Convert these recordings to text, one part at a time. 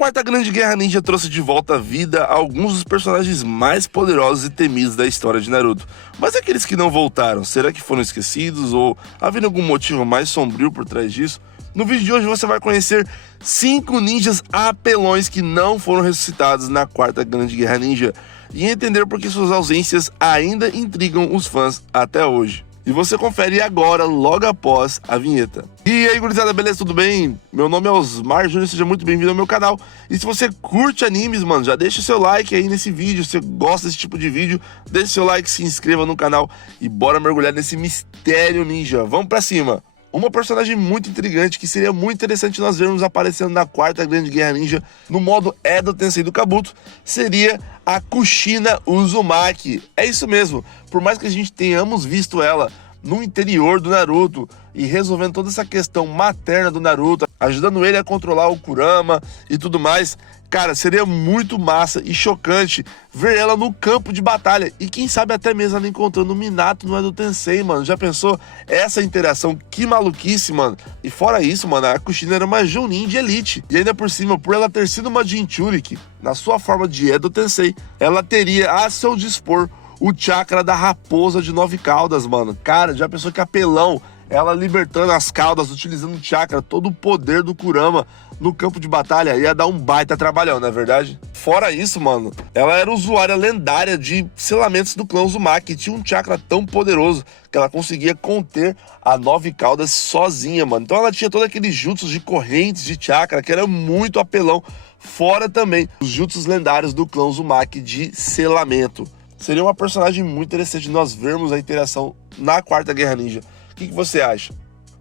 Quarta Grande Guerra Ninja trouxe de volta à vida alguns dos personagens mais poderosos e temidos da história de Naruto. Mas aqueles que não voltaram, será que foram esquecidos ou havia algum motivo mais sombrio por trás disso? No vídeo de hoje você vai conhecer 5 ninjas apelões que não foram ressuscitados na Quarta Grande Guerra Ninja e entender por que suas ausências ainda intrigam os fãs até hoje. E você confere agora, logo após a vinheta. E aí, gurizada, beleza? Tudo bem? Meu nome é Osmar Júnior, seja muito bem-vindo ao meu canal. E se você curte animes, mano, já deixa o seu like aí nesse vídeo. Se você gosta desse tipo de vídeo, deixa o seu like, se inscreva no canal e bora mergulhar nesse mistério ninja. Vamos pra cima! Uma personagem muito intrigante que seria muito interessante nós vermos aparecendo na Quarta Grande Guerra Ninja no modo Edo Tensei do Kabuto seria a Kushina Uzumaki. É isso mesmo, por mais que a gente tenhamos visto ela no interior do Naruto e resolvendo toda essa questão materna do Naruto, ajudando ele a controlar o Kurama e tudo mais, cara, seria muito massa e chocante ver ela no campo de batalha e quem sabe até mesmo ela encontrando o Minato no Edo Tensei, mano. Já pensou essa interação? Que maluquice, mano. E fora isso, mano, a Kushina era uma Jounin de elite e ainda por cima, por ela ter sido uma Jinchuriki na sua forma de Edo Tensei, ela teria a seu dispor o chakra da raposa de 9 caudas, mano. Cara, já pensou que apelão, ela libertando as caudas, utilizando o chakra, todo o poder do Kurama no campo de batalha, ia dar um baita trabalhão, não é verdade? Fora isso, mano, ela era usuária lendária de selamentos do clã Uzumaki, tinha um chakra tão poderoso que ela conseguia conter a 9 caudas sozinha, mano. Então ela tinha todos aqueles jutsus de correntes de chakra, que era muito apelão. Fora também os jutsus lendários do clã Uzumaki de selamento. Seria uma personagem muito interessante de nós vermos a interação na Quarta Guerra Ninja. O que você acha?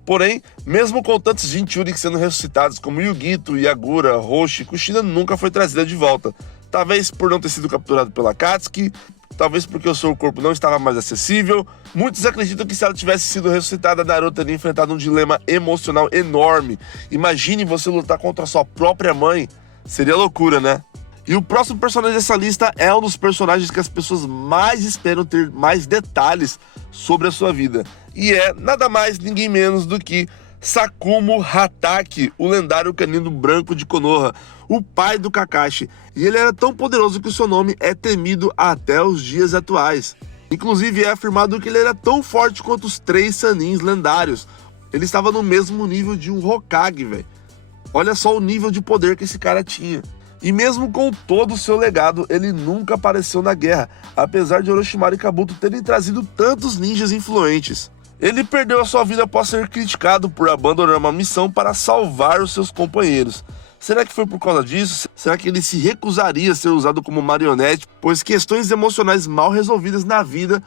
Porém, mesmo com tantos Jinchuriki sendo ressuscitados como Yugito, Yagura, Roshi, Kushina nunca foi trazida de volta. Talvez por não ter sido capturado pela Akatsuki, talvez porque o seu corpo não estava mais acessível. Muitos acreditam que se ela tivesse sido ressuscitada, Naruto teria enfrentado um dilema emocional enorme. Imagine você lutar contra a sua própria mãe. Seria loucura, né? E o próximo personagem dessa lista é um dos personagens que as pessoas mais esperam ter mais detalhes sobre a sua vida. E é nada mais, ninguém menos do que Sakumo Hatake, o lendário canino branco de Konoha, o pai do Kakashi. E ele era tão poderoso que o seu nome é temido até os dias atuais. Inclusive é afirmado que ele era tão forte quanto os 3 Sanins lendários. Ele estava no mesmo nível de um Hokage, velho. Olha só o nível de poder que esse cara tinha. E mesmo com todo o seu legado, ele nunca apareceu na guerra, apesar de Orochimaru e Kabuto terem trazido tantos ninjas influentes. Ele perdeu a sua vida após ser criticado por abandonar uma missão para salvar os seus companheiros. Será que foi por causa disso? Será que ele se recusaria a ser usado como marionete? Pois questões emocionais mal resolvidas na vida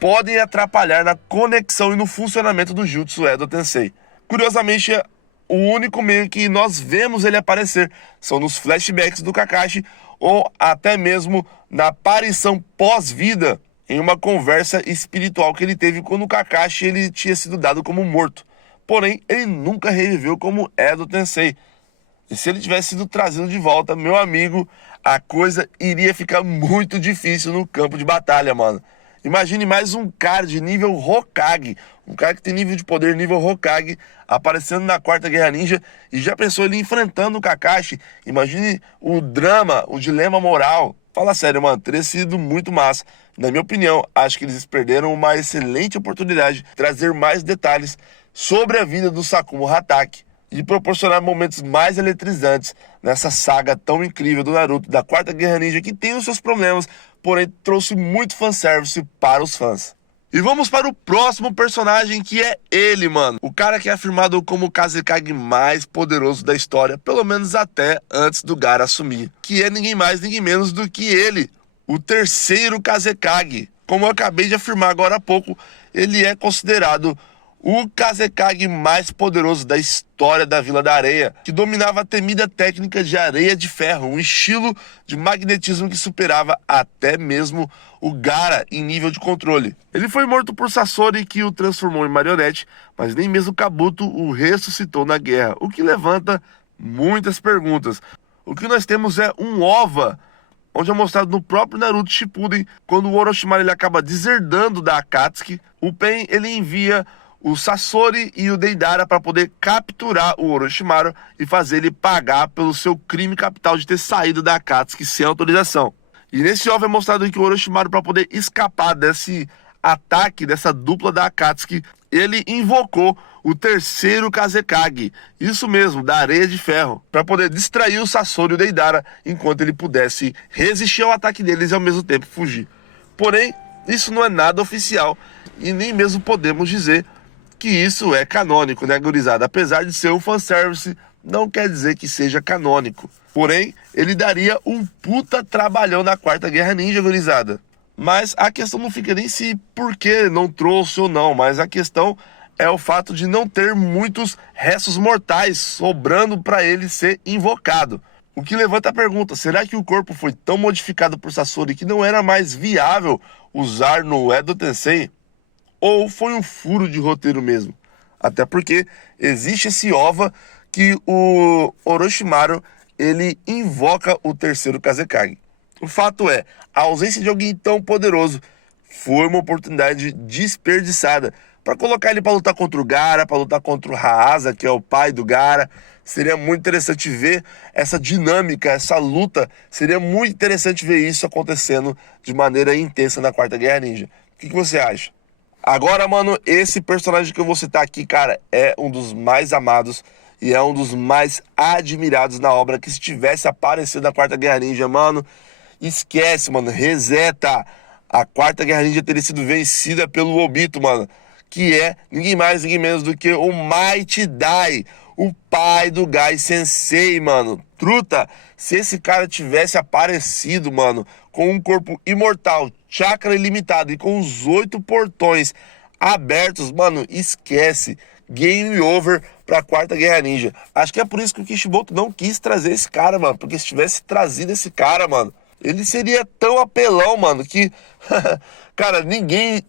podem atrapalhar na conexão e no funcionamento do Jutsu Edo Tensei. Curiosamente, o único meio que nós vemos ele aparecer são nos flashbacks do Kakashi ou até mesmo na aparição pós-vida em uma conversa espiritual que ele teve quando o Kakashi ele tinha sido dado como morto. Porém, ele nunca reviveu como Edo Tensei. E se ele tivesse sido trazido de volta, meu amigo, a coisa iria ficar muito difícil no campo de batalha, mano. Imagine mais um cara de nível Hokage, um cara que tem nível de poder nível Hokage, aparecendo na Quarta Guerra Ninja e já pensou ele enfrentando o Kakashi. Imagine o drama, o dilema moral. Fala sério, mano, teria sido muito massa. Na minha opinião, acho que eles perderam uma excelente oportunidade de trazer mais detalhes sobre a vida do Sakumo Hatake e proporcionar momentos mais eletrizantes nessa saga tão incrível do Naruto, da Quarta Guerra Ninja, que tem os seus problemas, porém trouxe muito fanservice para os fãs. E vamos para o próximo personagem, que é ele, mano. O cara que é afirmado como o Kazekage mais poderoso da história, pelo menos até antes do Gaara assumir. Que é ninguém mais, ninguém menos do que ele, o terceiro Kazekage. Como eu acabei de afirmar agora há pouco, ele é considerado o Kazekage mais poderoso da história da Vila da Areia, que dominava a temida técnica de areia de ferro, um estilo de magnetismo que superava até mesmo o Gaara em nível de controle. Ele foi morto por Sasori, que o transformou em marionete, mas nem mesmo Kabuto o ressuscitou na guerra, o que levanta muitas perguntas. O que nós temos é um OVA, onde é mostrado no próprio Naruto Shippuden, quando o Orochimaru ele acaba deserdando da Akatsuki, o Pain ele envia o Sasori e o Deidara para poder capturar o Orochimaru e fazer ele pagar pelo seu crime capital de ter saído da Akatsuki sem autorização. E nesse OVA é mostrado que o Orochimaru, para poder escapar desse ataque, dessa dupla da Akatsuki, ele invocou o terceiro Kazekage, isso mesmo, da Areia de Ferro, para poder distrair o Sasori e o Deidara enquanto ele pudesse resistir ao ataque deles e ao mesmo tempo fugir. Porém, isso não é nada oficial e nem mesmo podemos dizer que isso é canônico, né, gurizada? Apesar de ser um fanservice, não quer dizer que seja canônico. Porém, ele daria um puta trabalhão na Quarta Guerra Ninja, gurizada. Mas a questão não fica nem se por que não trouxe ou não, mas a questão é o fato de não ter muitos restos mortais sobrando para ele ser invocado. O que levanta a pergunta, será que o corpo foi tão modificado por Sasori que não era mais viável usar no Edo Tensei? Ou foi um furo de roteiro mesmo? Até porque existe esse OVA que o Orochimaru, ele invoca o terceiro Kazekage. O fato é, a ausência de alguém tão poderoso foi uma oportunidade desperdiçada para colocar ele para lutar contra o Gaara, para lutar contra o Haasa, que é o pai do Gaara. Seria muito interessante ver essa dinâmica, essa luta. Seria muito interessante ver isso acontecendo de maneira intensa na Quarta Guerra Ninja. O que você acha? Agora, mano, esse personagem que eu vou citar aqui, cara, é um dos mais amados e é um dos mais admirados na obra, que se tivesse aparecido na Quarta Guerra Ninja, mano, esquece, mano, reseta. A Quarta Guerra Ninja teria sido vencida pelo Obito, mano, que é ninguém mais, ninguém menos do que o Mighty Dai, o pai do Gai Sensei, mano. Truta, se esse cara tivesse aparecido, mano, com um corpo imortal, chakra ilimitado e com os 8 portões abertos, mano, esquece. Game over pra Quarta Guerra Ninja. Acho que é por isso que o Kishimoto não quis trazer esse cara, mano. Porque se tivesse trazido esse cara, mano, ele seria tão apelão, mano, que... cara, ninguém,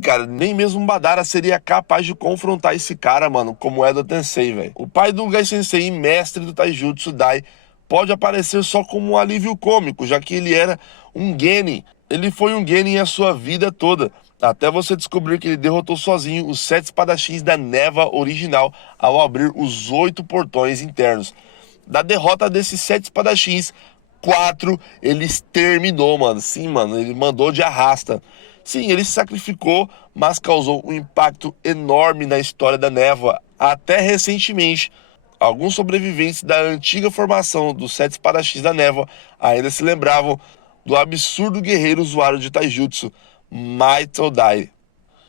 cara, nem mesmo o Madara seria capaz de confrontar esse cara, mano, como Edo Tensei, velho. O pai do Gai Sensei e mestre do Taijutsu Dai pode aparecer só como um alívio cômico, já que ele era um genin. Ele foi um genin a sua vida toda, até você descobrir que ele derrotou sozinho os 7 espadachins da Neva original ao abrir os 8 portões internos. Da derrota desses 7 espadachins, 4 ele exterminou, mano. Sim, mano, ele mandou de arrasta. Sim, ele se sacrificou, mas causou um impacto enorme na história da Névoa. Até recentemente, alguns sobreviventes da antiga formação dos 7 espadachins da Névoa ainda se lembravam do absurdo guerreiro usuário de Taijutsu, Mighty Dai.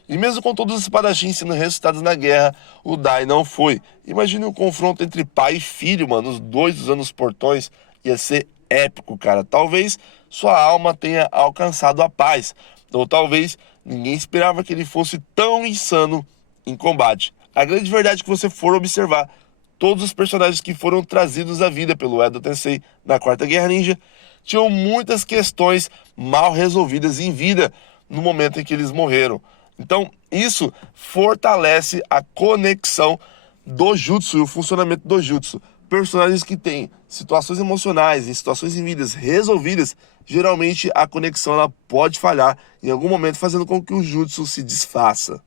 E mesmo com todos os espadachins sendo ressuscitados na guerra, o Dai não foi. Imagine um confronto entre pai e filho, mano, os dois usando os portões. Ia ser épico, cara. Talvez sua alma tenha alcançado a paz, ou talvez ninguém esperava que ele fosse tão insano em combate. A grande verdade é que você for observar, todos os personagens que foram trazidos à vida pelo Edo Tensei na Quarta Guerra Ninja tinham muitas questões mal resolvidas em vida no momento em que eles morreram. Então, isso fortalece a conexão do Jutsu e o funcionamento do Jutsu. Personagens que têm situações emocionais e situações em vidas resolvidas, geralmente a conexão ela pode falhar em algum momento, fazendo com que o Jutsu se desfaça.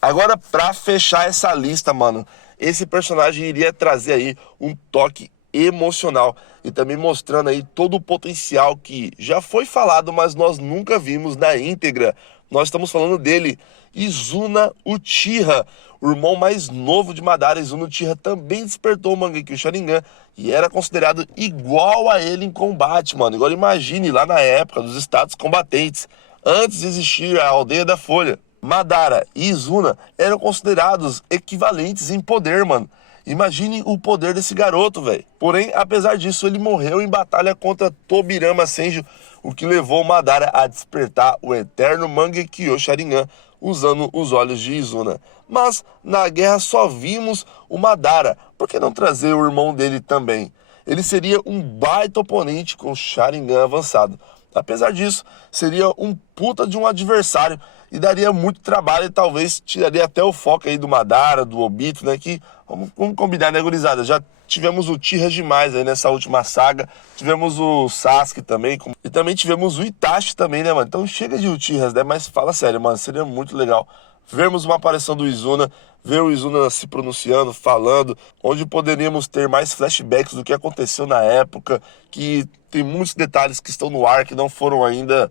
Agora, pra fechar essa lista, mano, esse personagem iria trazer aí um toque emocional e também mostrando aí todo o potencial que já foi falado, mas nós nunca vimos na íntegra. Nós estamos falando dele, Izuna Uchiha, o irmão mais novo de Madara. Izuna Uchiha também despertou o Mangekyou Sharingan e era considerado igual a ele em combate, mano. Agora imagine lá na época dos status combatentes, antes de existir a Aldeia da Folha. Madara e Izuna eram considerados equivalentes em poder, mano. Imagine o poder desse garoto, velho. Porém, apesar disso, ele morreu em batalha contra Tobirama Senju, o que levou Madara a despertar o eterno Mangekyou Sharingan usando os olhos de Izuna. Mas na guerra só vimos o Madara, por que não trazer o irmão dele também? Ele seria um baita oponente com Sharingan avançado. Apesar disso, seria um puta de um adversário e daria muito trabalho e talvez tiraria até o foco aí do Madara, do Obito, né? Que, vamos combinar, né, gurizada? Já tivemos o Uchiha demais aí nessa última saga, tivemos o Sasuke também, e também tivemos o Itachi também, né, mano? Então chega de Uchihas, né? Mas fala sério, mano, seria muito legal vermos uma aparição do Izuna, ver o Izuna se pronunciando, falando, onde poderíamos ter mais flashbacks do que aconteceu na época, que tem muitos detalhes que estão no ar que não foram ainda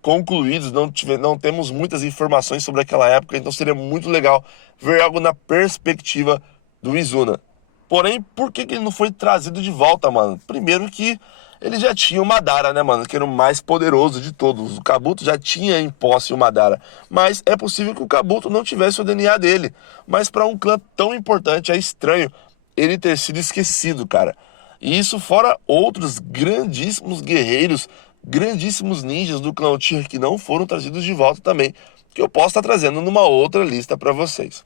concluídos, não temos muitas informações sobre aquela época, então seria muito legal ver algo na perspectiva do Izuna. Porém, por que ele não foi trazido de volta, mano? Primeiro que ele já tinha o Madara, né, mano? Que era o mais poderoso de todos. O Kabuto já tinha em posse o Madara. Mas é possível que o Kabuto não tivesse o DNA dele. Mas para um clã tão importante, é estranho ele ter sido esquecido, cara. E isso fora outros grandíssimos guerreiros, grandíssimos ninjas do clã Uchiha que não foram trazidos de volta também. Que eu posso estar trazendo numa outra lista para vocês.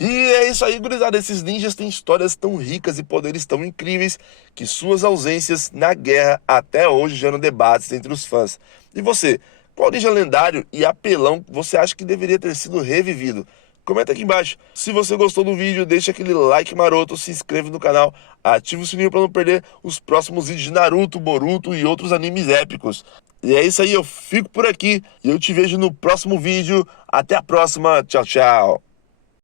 E é isso aí, gurizada. Esses ninjas têm histórias tão ricas e poderes tão incríveis que suas ausências na guerra até hoje geram debates entre os fãs. E você, qual ninja lendário e apelão você acha que deveria ter sido revivido? Comenta aqui embaixo. Se você gostou do vídeo, deixa aquele like maroto, se inscreve no canal, ativa o sininho para não perder os próximos vídeos de Naruto, Boruto e outros animes épicos. E é isso aí, eu fico por aqui e eu te vejo no próximo vídeo. Até a próxima, tchau, tchau.